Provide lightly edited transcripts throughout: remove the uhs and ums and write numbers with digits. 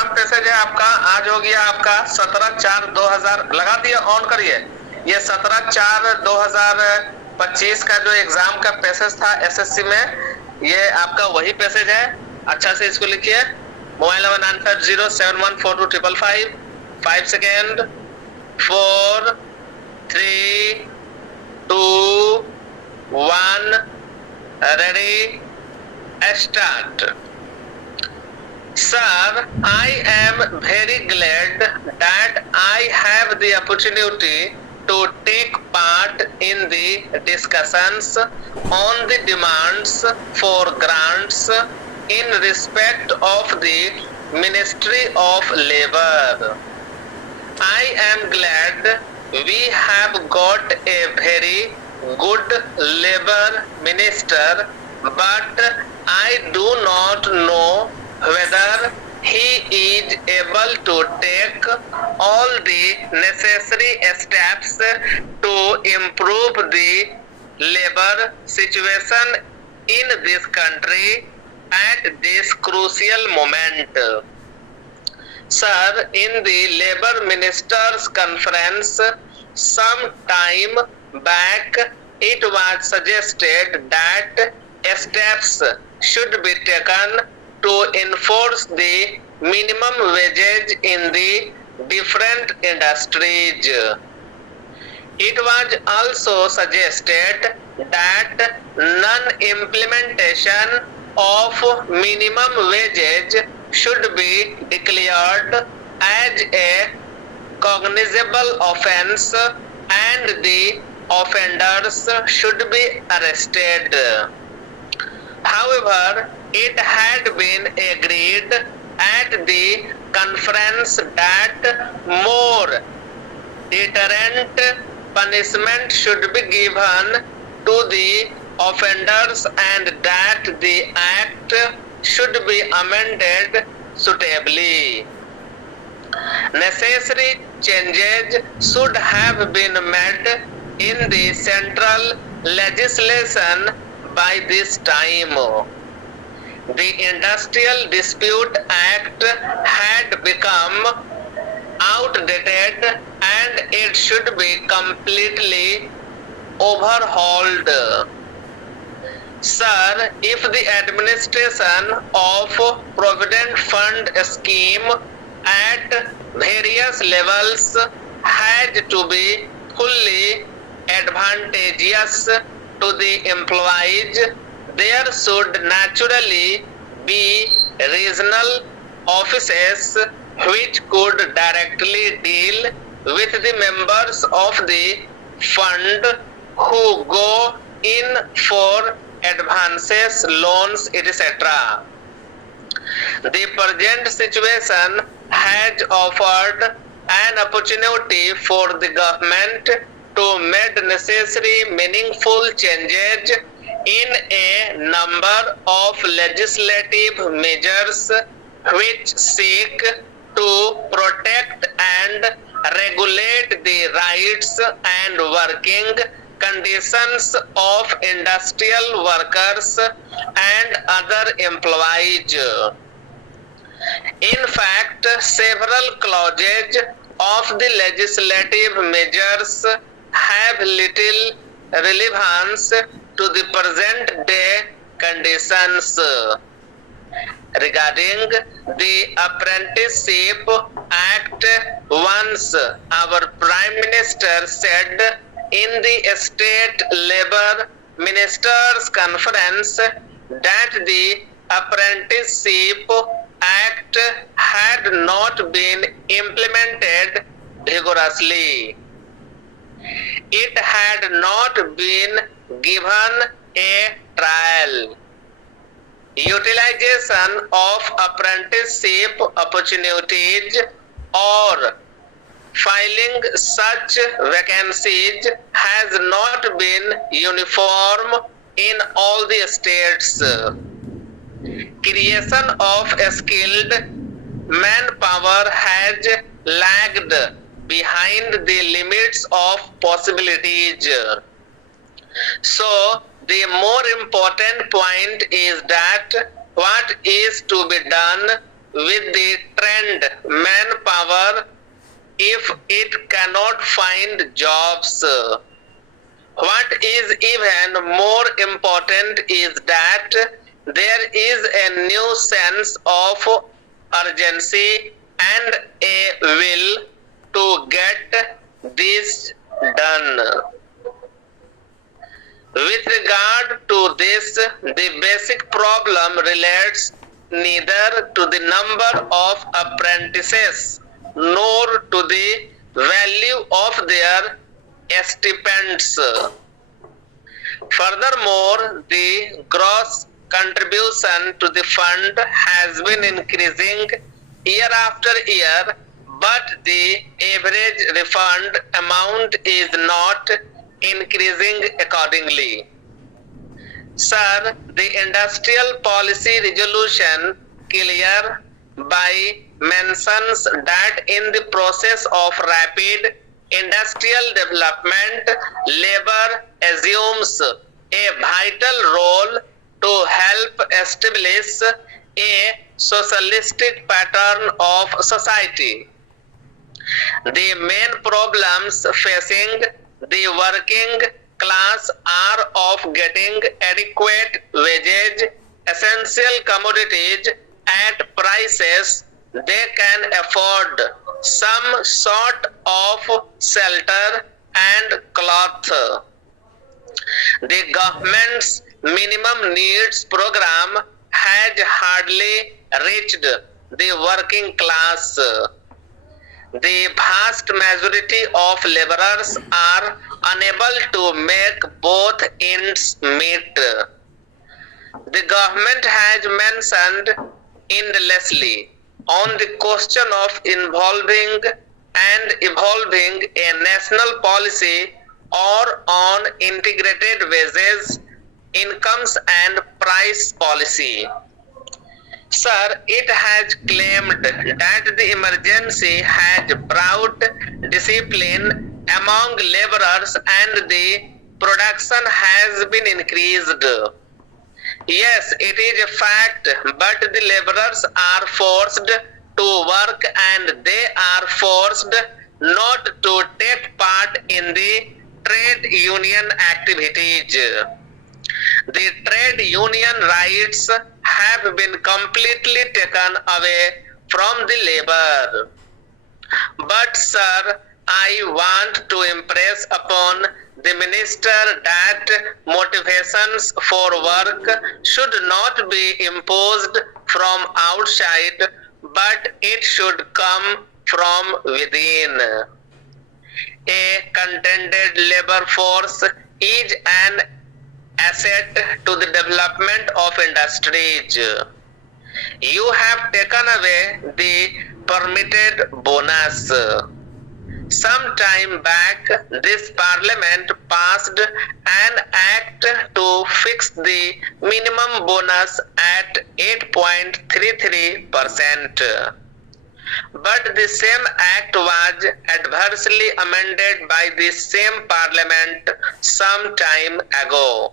Exam passage है आपका, आज हो गया आपका 17/4/2000, लगा दिया, ऑन करिए। ये 17/4/2025 का जो एग्जाम का पैसेज था एसएससी में, ये आपका वही पैसेज है। अच्छा से इसको लिखिए। Mobile number 9507142555। 5 second, 4, 3, 2, 1, ready, start. Sir, I am very glad that I have the opportunity to take part in the discussions on the demands for grants in respect of the Ministry of Labor. I am glad we have got a very good labor minister, but I do not know whether he is able to take all the necessary steps to improve the labor situation in this country at this crucial moment. Sir, in the Labor Ministers' Conference some time back, it was suggested that steps should be taken to enforce the minimum wages in the different industries. It was also suggested that non-implementation of minimum wages should be declared as a cognizable offense and the offenders should be arrested. However, it had been agreed at the conference that more deterrent punishment should be given to the offenders and that the act should be amended suitably. Necessary changes should have been made in the central legislation by this time. The Industrial Dispute Act had become outdated and it should be completely overhauled. Sir, if the administration of Provident Fund scheme at various levels has to be fully advantageous to the employees, there should naturally be regional offices which could directly deal with the members of the fund who go in for advances, loans, etc. The present situation has offered an opportunity for the government to make necessary meaningful changes in a number of legislative measures which seek to protect and regulate the rights and working conditions of industrial workers and other employees. In fact, several clauses of the legislative measures have little relevance to the present day conditions. Regarding the Apprenticeship Act, once our Prime Minister said in the State Labor Ministers' Conference that the Apprenticeship Act had not been implemented vigorously. It had not been given a trial. Utilization of apprenticeship opportunities or filing such vacancies has not been uniform in all the states. Creation of skilled manpower has lagged behind the limits of possibilities. So, the more important point is that what is to be done with the trend it cannot find jobs. What is even more important is that there is a new sense of urgency and a will to get this done. With regard to this, the basic problem relates neither to the number of apprentices nor to the value of their stipends. Furthermore, the gross contribution to the fund has been increasing year after year, but the average refund amount is not increasing accordingly. Sir, the industrial policy resolution clear by mentions that in the process of rapid industrial development, labor assumes a vital role to help establish a socialistic pattern of society. The main problems facing the working class are of getting adequate wages, essential commodities at prices they can afford, some sort of shelter and cloth. The government's minimum needs program has hardly reached the working class. The vast majority of laborers are unable to make both ends meet. The government has mentioned endlessly on the question of involving and evolving a national policy or on integrated wages, incomes and price policy. Sir, it has claimed that the emergency has brought discipline among laborers and the production has been increased. Yes, it is a fact, but the laborers are forced to work and they are forced not to take part in the trade union activities. The trade union rights have been completely taken away from the labor. But sir, I want to impress upon the minister that motivations for work should not be imposed from outside, but it should come from within. A contented labor force is an asset to the development of industries. You have taken away the permitted bonus. Some time back, this parliament passed an act to fix the minimum bonus at 8.33%. But the same act was adversely amended by the same parliament some time ago.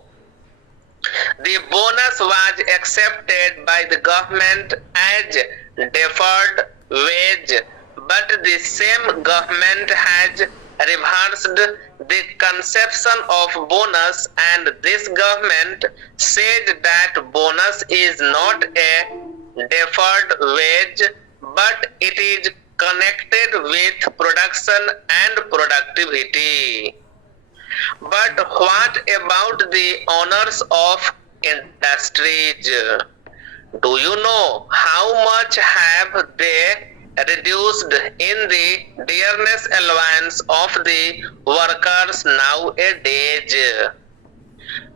The bonus was accepted by the government as deferred wage, but the same government has reversed the conception of bonus, and this government said that bonus is not a deferred wage, but it is connected with production and productivity. But what about the owners of industries? Do you know how much have they reduced in the dearness allowance of the workers nowadays?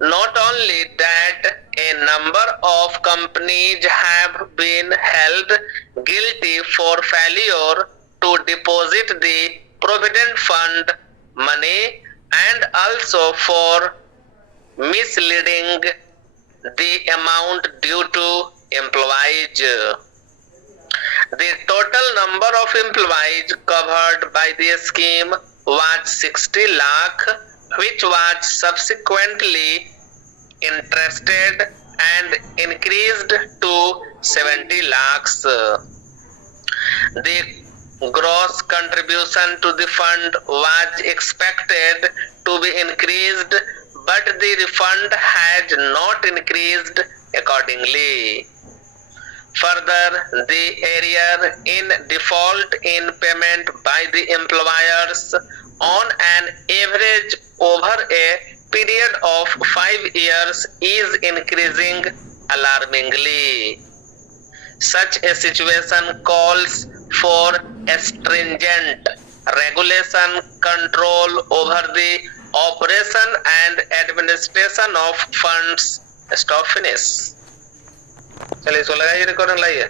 Not only that, a number of companies have been held guilty for failure to deposit the provident fund money and also for misleading the amount due to employees. The total number of employees covered by the scheme was 60 lakh, which was subsequently interested and increased to 70 lakhs. The gross contribution to the fund was expected to be increased, but the refund has not increased accordingly. Further, the arrear in default in payment by the employers on an average over a period of 5 years is increasing alarmingly. Such a situation calls for stringent regulation, control over the operation and administration of funds. Stop finish. चलिए इसको लगाइए, recording लाइए.